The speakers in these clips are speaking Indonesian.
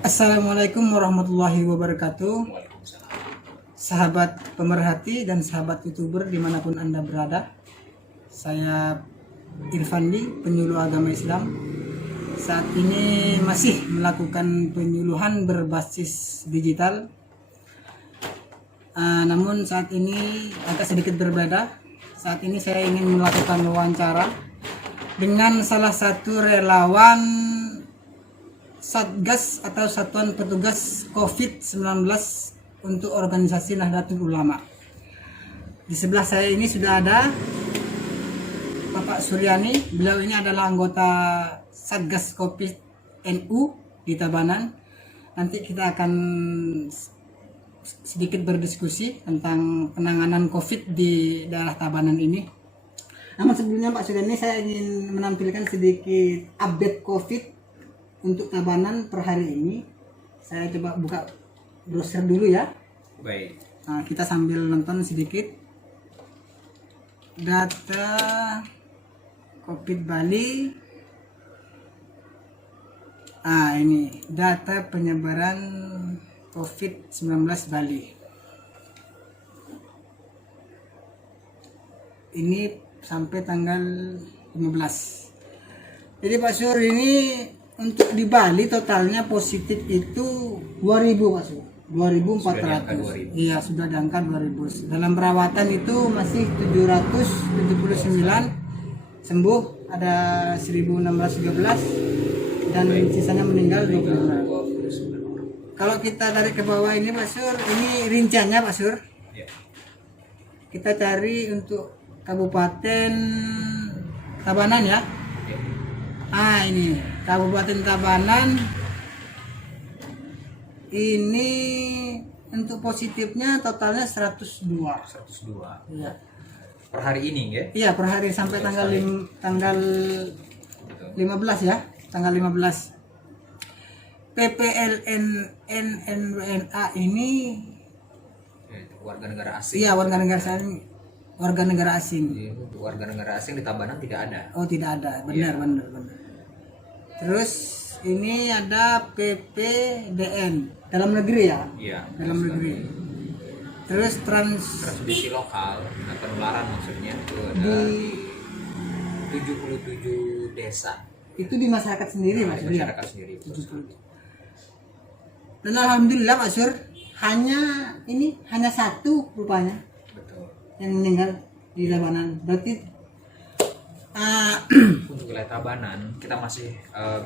Assalamualaikum warahmatullahi wabarakatuh. Waalaikumsalam. Sahabat pemerhati dan sahabat youtuber dimanapun anda berada, saya Irfandi, penyuluh agama Islam. Saat ini masih melakukan penyuluhan berbasis digital. Namun saat ini agak sedikit berbeda. Saat ini saya ingin melakukan wawancara dengan salah satu relawan Satgas atau Satuan Petugas COVID-19 untuk organisasi Nahdlatul Ulama. Di sebelah saya ini sudah ada Bapak Suryani. Beliau ini adalah anggota Satgas COVID NU di Tabanan. Nanti kita akan sedikit berdiskusi tentang penanganan COVID di daerah Tabanan ini. Namun sebelumnya Pak Suryani, saya ingin menampilkan sedikit update COVID untuk Tabanan per hari ini. Saya coba buka browser dulu ya. Baik. Nah, kita sambil nonton sedikit data COVID Bali. Ini data penyebaran COVID-19 Bali. Ini sampai tanggal 15. Jadi Pak Sur, ini untuk di Bali totalnya positif itu 2000 Pak Sur. 2400. Iya, sudah di angka 2000. Dalam perawatan itu masih 779, sembuh ada 1613 dan sisanya meninggal 29. Kalau kita tarik ke bawah ini Pak Sur, ini rinciannya Pak Sur. Ya. Kita cari untuk Kabupaten Tabanan ya. Ini Kabupaten Tabanan. Ini untuk positifnya totalnya 102. 102. Iya. Per hari ini ya? Iya, per hari sampai tanggal 15 ya. Tanggal 15. PPLN NNWNA ini Warga negara asing. iya, warga negara asing. Jadi, untuk warga negara asing di Tabanan tidak ada. Oh, tidak ada. Benar. Terus ini ada PPDN dalam negeri ya? Iya. Dalam negeri. Terus Transmisi lokal, penularan maksudnya itu ada di 77 desa. itu di masyarakat sendiri Mas. Di masyarakat sendiri. 70. Dan alhamdulillah Pak Sur, hanya satu rupanya Betul. yang meninggal di Tabanan. Berarti Untuk wilayah Tabanan kita masih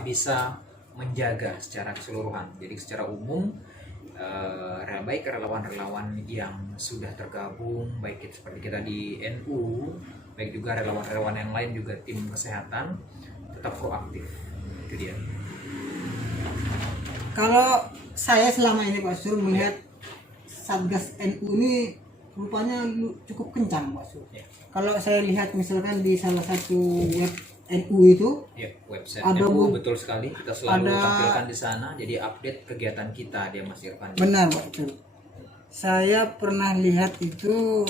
bisa menjaga secara keseluruhan. Jadi secara umum baik relawan-relawan yang sudah tergabung, baik itu seperti kita di NU, baik juga relawan-relawan yang lain juga tim kesehatan tetap proaktif. Itu dia. kalau saya selama ini Pak Sur melihat Satgas NU ini rupanya cukup kencang Pak Sur. Ya. Kalau saya lihat misalkan di salah satu web NU itu Ya, website ada NU betul sekali. Kita selalu ada- tampilkan di sana. Jadi update kegiatan kita dia Mas Irfan. benar Pak Sur. Saya pernah lihat itu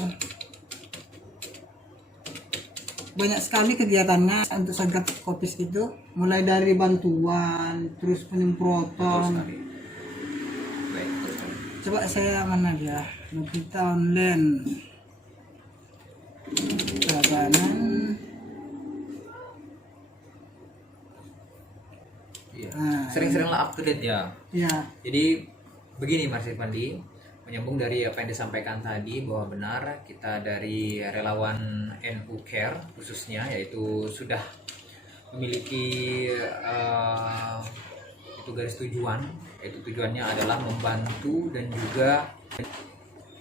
banyak sekali kegiatannya untuk Satgas COVID itu, mulai dari bantuan, terus Betul penyemprotan. sekali. Baik, betul sekali. Coba saya mana dia? Kita online. Tabanan. Iya. Ah, Sering-seringlah up to date ya. Ya, Jadi begini Mas Irfandi, menyambung dari apa yang disampaikan tadi bahwa benar kita dari relawan NU Care khususnya yaitu sudah memiliki itu garis tujuan, yaitu tujuannya adalah membantu dan juga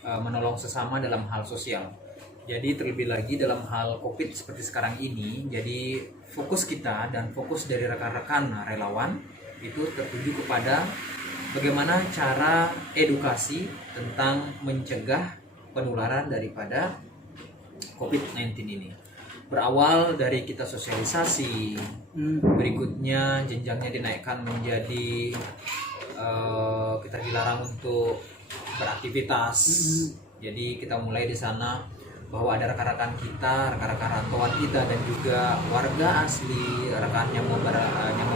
menolong sesama dalam hal sosial. Jadi terlebih lagi dalam hal COVID seperti sekarang ini, jadi fokus kita dan fokus dari rekan-rekan relawan itu tertuju kepada bagaimana cara edukasi tentang mencegah penularan daripada COVID-19 ini. Berawal dari kita sosialisasi, berikutnya jenjangnya dinaikkan menjadi kita dilarang untuk beraktivitas. Jadi kita mulai di sana bahwa ada rekan-rekan kita, rekan-rekan rantauan kita dan juga warga asli, rekan yang mau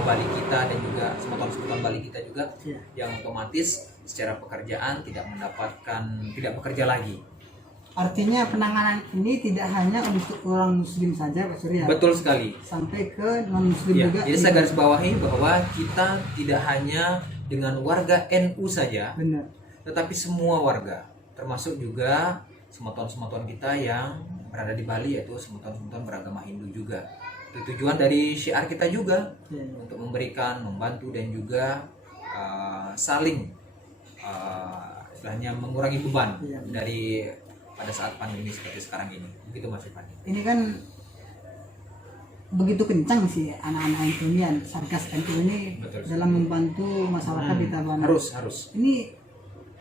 Bali kita dan juga semeton-semeton Bali kita juga yang otomatis secara pekerjaan tidak bekerja lagi. Artinya penanganan ini tidak hanya untuk orang muslim saja Pak Surya. Betul sekali. Sampai ke non muslim Ya, juga. jadi saya garis bawahi bahwa kita tidak hanya dengan warga NU saja, Benar. tetapi semua warga, termasuk juga semeton-semeton kita yang berada di Bali, yaitu semeton-semeton beragama Hindu juga. Itu tujuan dari syiar kita juga, untuk memberikan, membantu dan juga saling istilahnya mengurangi beban dari pada saat pandemi seperti sekarang ini. Begitu Mas Irfan. Ini kan begitu kencang sih anak-anak NU-an, Satgas NU ini Betul. dalam membantu masyarakat di Tabanan. Harus. Ini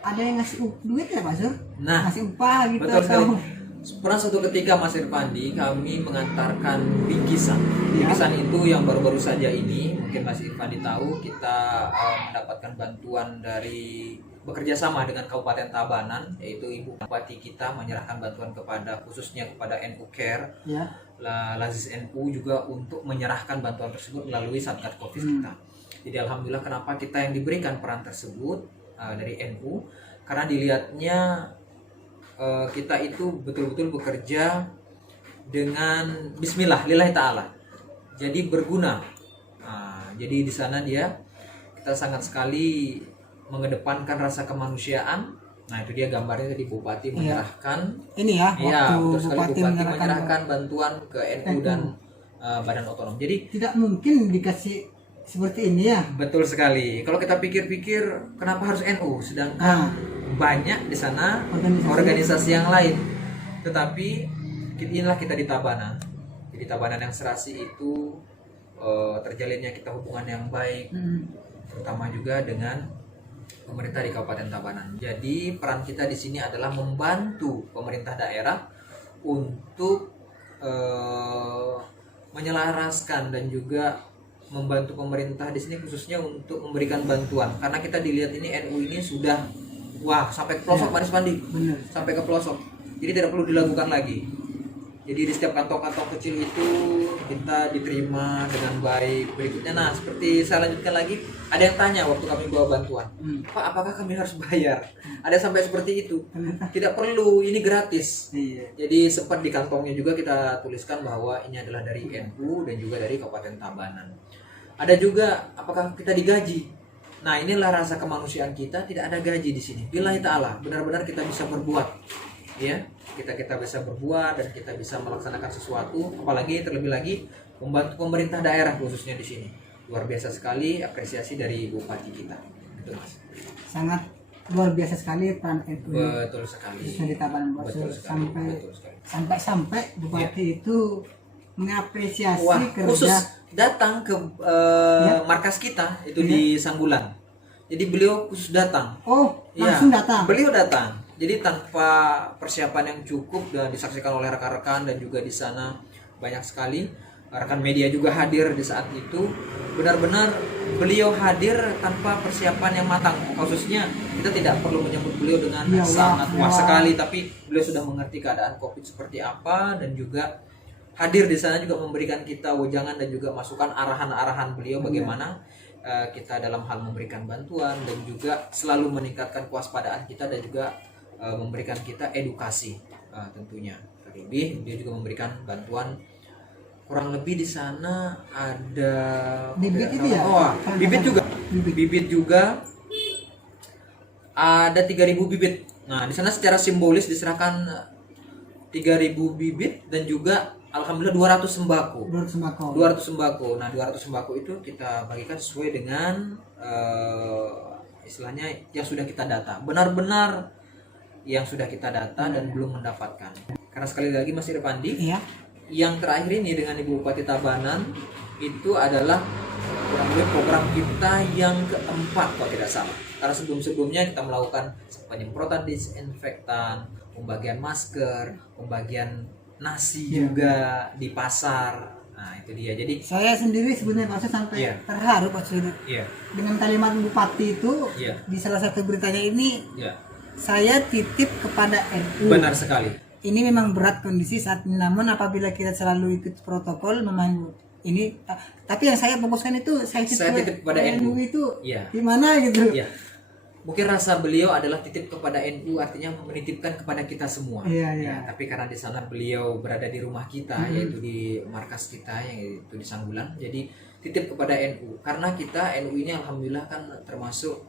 ada yang ngasih duit ya Pak Sur? Nah, ngasih upah gitu betul sekali. atau Pernah suatu ketika Mas Irfandi, kami mengantarkan bingkisan. Ya. Bingkisan itu yang baru-baru saja ini, mungkin Mas Irfandi tahu, kita mendapatkan bantuan dari bekerja sama dengan Kabupaten Tabanan, yaitu Ibu Bupati kita menyerahkan bantuan khususnya kepada NU Care, ya. Lazis NU juga untuk menyerahkan bantuan tersebut melalui Satgas Covid kita. Jadi alhamdulillah kenapa kita yang diberikan peran tersebut dari NU, karena dilihatnya kita itu betul-betul bekerja dengan Bismillah, lillahi ta'ala. Jadi berguna. Jadi di sana kita sangat sekali mengedepankan rasa kemanusiaan. Nah itu dia gambarnya tadi Bupati menyerahkan. Ini ya, Iya, waktu betul sekali Bupati Bupati menyerahkan bantuan ke NU dan Badan Otonom. Jadi tidak mungkin dikasih seperti ini ya. betul sekali. Kalau kita pikir-pikir, kenapa harus NU? Sedangkan banyak di sana organisasi yang lain. Tetapi inilah kita di Tabanan. Jadi Tabanan yang serasi itu terjalinnya kita hubungan yang baik, terutama juga dengan pemerintah di Kabupaten Tabanan. Jadi peran kita di sini adalah membantu pemerintah daerah untuk menyelaraskan dan juga membantu pemerintah di sini khususnya untuk memberikan bantuan, karena kita dilihat ini NU ini sudah sampai ke pelosok Mas Pandi, sampai ke pelosok, jadi tidak perlu dilakukan lagi. Jadi di setiap kantong-kantong kecil itu kita diterima dengan baik. Berikutnya, nah seperti saya lanjutkan lagi, ada yang tanya waktu kami bawa bantuan, Pak apakah kami harus bayar? Ada sampai seperti itu. Tidak perlu, ini gratis. Jadi sempat di kantongnya juga kita tuliskan bahwa ini adalah dari NU dan juga dari Kabupaten Tabanan. Ada juga, apakah kita digaji? Nah inilah rasa kemanusiaan kita, tidak ada gaji di sini. Billahi ta'ala, benar-benar kita bisa berbuat, ya kita bisa berbuat dan kita bisa melaksanakan sesuatu, apalagi terlebih lagi membantu pemerintah daerah khususnya di sini. Luar biasa sekali apresiasi dari Bupati kita. Betul Mas. Sangat luar biasa sekali peran NU. Betul sekali. Di Tabanan sampai Bupati itu mengapresiasi kerja khusus datang ke markas kita itu di Sanggulan. Jadi beliau khusus datang. Langsung datang. Beliau datang. Jadi tanpa persiapan yang cukup dan disaksikan oleh rekan-rekan dan juga di sana banyak sekali rekan media juga hadir di saat itu. Benar-benar beliau hadir tanpa persiapan yang matang. Khususnya kita tidak perlu menyebut beliau dengan sangat wah sekali, tapi beliau sudah mengerti keadaan Covid seperti apa dan juga hadir di sana juga memberikan kita wejangan dan juga masukan arahan-arahan beliau bagaimana kita dalam hal memberikan bantuan dan juga selalu meningkatkan kewaspadaan kita dan juga memberikan kita edukasi tentunya. Terlebih dia juga memberikan bantuan kurang lebih di sana ada bibit itu ya? Bibit juga ada 3.000 bibit. Nah, di sana secara simbolis diserahkan 3.000 bibit dan juga alhamdulillah 200 sembako. 200 sembako. Nah, 200 sembako itu kita bagikan sesuai dengan istilahnya yang sudah kita data. Benar-benar yang sudah kita data dan belum mendapatkan. Karena sekali lagi Mas Irfandi, yang terakhir ini dengan Ibu Bupati Tabanan itu adalah kurang lebih program kita yang keempat kalau tidak salah. Karena sebelum-sebelumnya kita melakukan penyemprotan disinfektan, pembagian masker, pembagian nasi juga di pasar. Nah itu dia. Jadi saya sendiri sebenarnya Pak sampai terharu Pak dengan kalimat Bupati itu di salah satu beritanya ini. Saya titip kepada NU. Benar sekali. ini memang berat kondisi saat ini, namun apabila kita selalu ikut protokol memang ini tapi yang saya fokuskan itu saya titip kepada NU itu Iya. gimana gitu. Iya. Mungkin rasa beliau adalah titip kepada NU, artinya menitipkan kepada kita semua. Iya, iya. Ya, tapi karena di sana beliau berada di rumah kita, yaitu di markas kita yang itu di Sanggulan. Jadi titip kepada NU. Karena kita NU ini alhamdulillah kan termasuk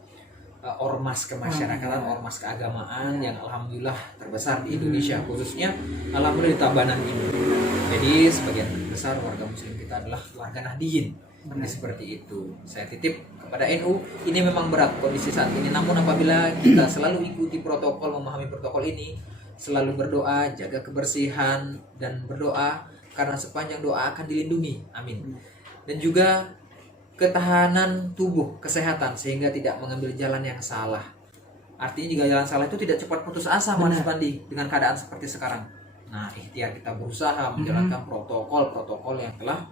ormas kemasyarakatan, ormas keagamaan yang alhamdulillah terbesar di Indonesia, khususnya alhamdulillah di Tabanan ini. Jadi sebagian besar warga muslim kita adalah warga Nahdiyin. Jadi seperti itu. Saya titip kepada NU, ini memang berat kondisi saat ini. Namun apabila kita selalu ikuti protokol, memahami protokol ini, selalu berdoa, jaga kebersihan dan berdoa, karena sepanjang doa akan dilindungi. Amin. Dan juga ketahanan tubuh, kesehatan, sehingga tidak mengambil jalan yang salah. Artinya jika jalan salah itu tidak cepat putus asa, Mas Pandi, dengan keadaan seperti sekarang. Nah, ikhtiar kita berusaha menjalankan protokol-protokol yang telah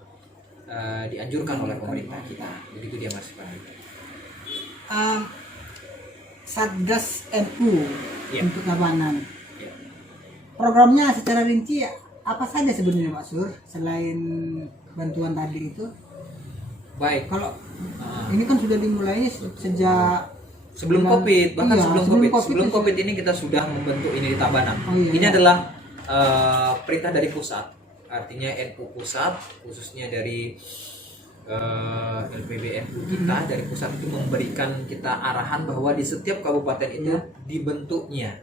dianjurkan oleh pemerintah kita. Begitu dia, Mas Pandi. Satgas NU untuk Tabanan. Ya. Programnya secara rinci apa saja sebenarnya Pak Sur selain bantuan tadi itu? Baik. Kalau ini kan sudah dimulai sejak sebelum COVID, bahkan iya, sebelum COVID ini kita sudah membentuk ini di Tabanan. Ini iya. adalah perintah dari pusat, artinya NU pusat, khususnya dari LPBNU kita dari pusat itu memberikan kita arahan bahwa di setiap kabupaten itu dibentuknya,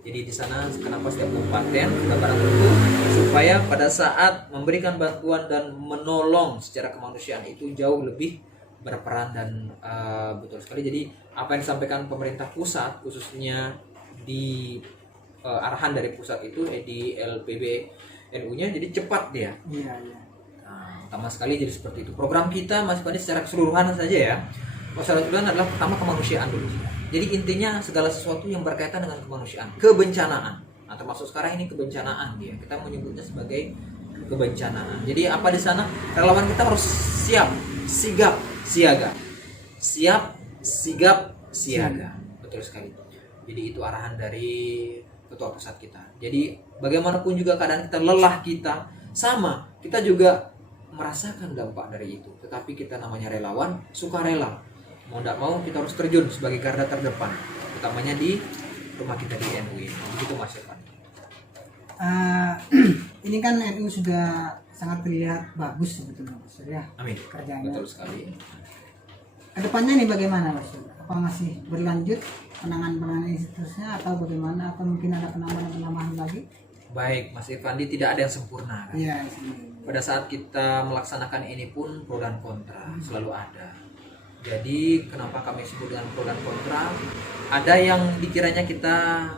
Jadi di sana kenapa setiap kabupaten kita barang tentu supaya pada saat memberikan bantuan dan menolong secara kemanusiaan itu jauh lebih berperan dan betul sekali. Jadi apa yang disampaikan pemerintah pusat khususnya di arahan dari pusat itu di LPBNU-nya jadi cepat dia. Iya. Nah, utama sekali jadi seperti itu. Program kita Mas Pandi secara keseluruhan saja ya. Masalah keseluruhan adalah pertama kemanusiaan dulu. Jadi intinya segala sesuatu yang berkaitan dengan kemanusiaan, kebencanaan. Nah, termasuk sekarang ini kebencanaan dia. Kita menyebutnya sebagai kebencanaan. Jadi apa di sana? Relawan kita harus siap, sigap, siaga. Siap, sigap, siaga. Betul sekali. Jadi itu arahan dari ketua pusat kita. Jadi bagaimanapun juga keadaan kita, lelah kita, sama kita juga merasakan dampak dari itu. Tetapi kita namanya relawan, sukarela. Mau tidak mau kita harus terjun sebagai garda terdepan, utamanya di rumah kita di NU ini. Begitu Mas Irfan. Ini kan NU sudah sangat terlihat bagus sebetulnya Mas Sur ya. Amin. Kerjanya. Betul sekali. Kedepannya nih bagaimana Mas Sur? Apa masih berlanjut penanganan ini seterusnya atau bagaimana? Atau mungkin ada penambahan lagi? Baik, Mas Irfandi, tidak ada yang sempurna kan? Iya. Pada saat kita melaksanakan ini pun pro dan kontra selalu ada. Jadi kenapa kami sebut dengan pro dan kontra? Ada yang dikiranya kita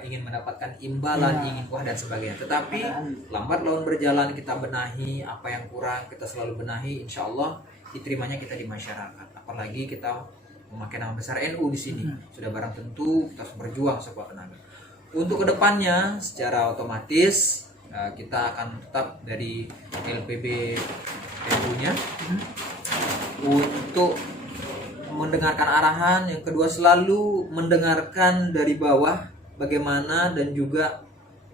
ingin mendapatkan imbalan, ingin wah dan sebagainya. Tetapi lambat laun berjalan kita benahi apa yang kurang, kita selalu benahi. Insya Allah diterimanya kita di masyarakat. Apalagi kita memakai nama besar NU di sini. Sudah barang tentu kita harus berjuang sekuat tenaga. Untuk kedepannya secara otomatis kita akan tetap dari LPB NU-nya untuk mendengarkan arahan, yang kedua selalu mendengarkan dari bawah bagaimana dan juga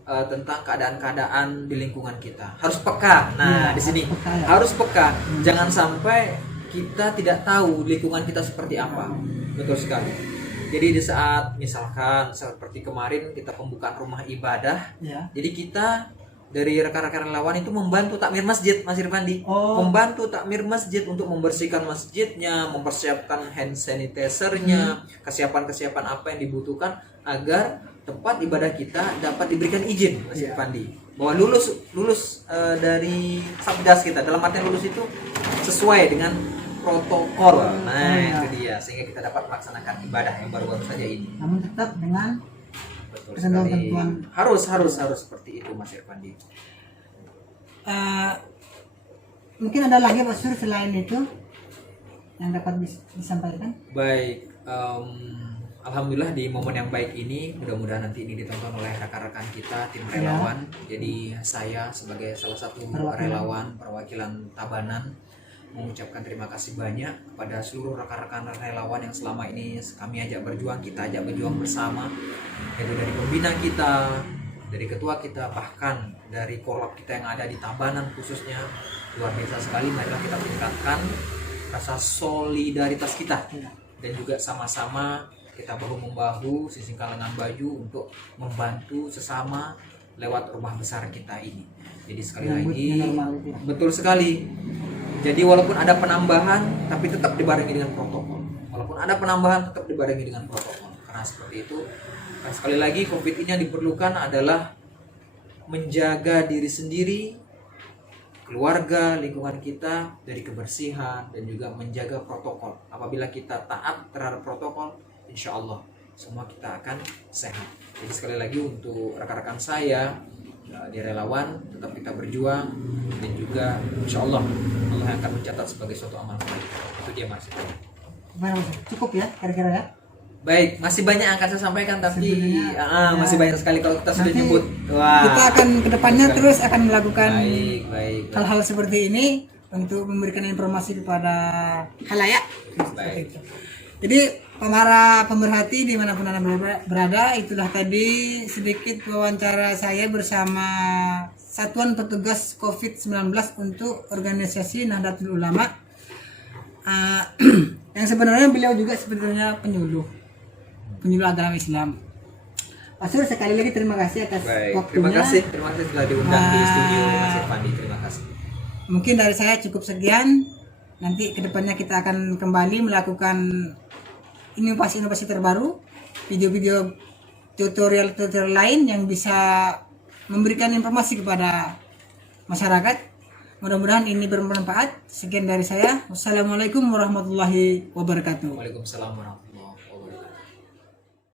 tentang keadaan-keadaan di lingkungan kita. Harus peka. Nah, di sini harus peka. Jangan sampai kita tidak tahu lingkungan kita seperti apa. Betul sekali. Jadi di saat misalkan seperti kemarin kita pembukaan rumah ibadah, jadi kita dari rekan-rekan relawan itu membantu takmir masjid, Mas Irfandi. Membantu takmir masjid untuk membersihkan masjidnya, mempersiapkan hand sanitizer-nya, kesiapan-kesiapan apa yang dibutuhkan agar tempat ibadah kita dapat diberikan izin, Mas Irfandi. Bahwa lulus dari satgas kita, dalam artian lulus itu sesuai dengan protokol. Nah, itu dia, sehingga kita dapat melaksanakan ibadah yang baru-baru saja ini. Namun tetap dengan ketentuan harus seperti itu, Mas Irfandi. Mungkin ada lagi Pak Sur selain itu yang dapat disampaikan? Baik, alhamdulillah di momen yang baik ini mudah-mudahan nanti ini ditonton oleh rekan-rekan kita tim relawan. Jadi saya sebagai salah satu relawan perwakilan Tabanan mengucapkan terima kasih banyak kepada seluruh rekan-rekan relawan yang selama ini kami ajak berjuang, kita ajak berjuang bersama, yaitu dari pembina kita, dari ketua kita, bahkan dari korlap kita yang ada di Tabanan khususnya. Luar biasa sekali. Marilah kita tingkatkan rasa solidaritas kita dan juga sama-sama kita bahu-membahu, sisingkan lengan baju untuk membantu sesama lewat rumah besar kita ini. Jadi sekali lagi, betul sekali. Jadi walaupun ada penambahan, tapi tetap dibarengi dengan protokol. Walaupun ada penambahan, tetap dibarengi dengan protokol. Karena seperti itu, dan sekali lagi COVID ini yang diperlukan adalah menjaga diri sendiri, keluarga, lingkungan kita dari kebersihan, dan juga menjaga protokol. Apabila kita taat terhadap protokol, insya Allah semua kita akan sehat. Jadi sekali lagi untuk rekan-rekan saya di relawan, tetap kita berjuang, dan juga insya Allah Allah yang akan mencatat sebagai suatu amal baik. Itu dia Mas. Gimana, Mas? Cukup ya kira-kira ya? Baik, masih banyak yang akan saya sampaikan, tapi Sebenarnya, masih banyak sekali kalau kita sudah nanti nyebut. Wah. Kita akan kedepannya terus akan melakukan Baik. hal-hal seperti ini untuk memberikan informasi kepada halayak. Seperti itu. Jadi para pemerhati dimanapun Anda berada, itulah tadi sedikit wawancara saya bersama Satuan Petugas COVID-19 untuk Organisasi Nahdlatul Ulama, yang sebenarnya beliau juga sebetulnya penyuluh agama Islam. Pak Sur, sekali lagi terima kasih atas waktunya. Terima kasih telah diundang di studio Mas Irfandi. Terima kasih. Mungkin dari saya cukup sekian. Nanti kedepannya kita akan kembali melakukan inovasi-inovasi terbaru, video-video tutorial lain yang bisa memberikan informasi kepada masyarakat. Mudah-mudahan ini bermanfaat. Sekian dari saya. Wassalamualaikum warahmatullahi wabarakatuh. Waalaikumsalam warahmatullahi wabarakatuh.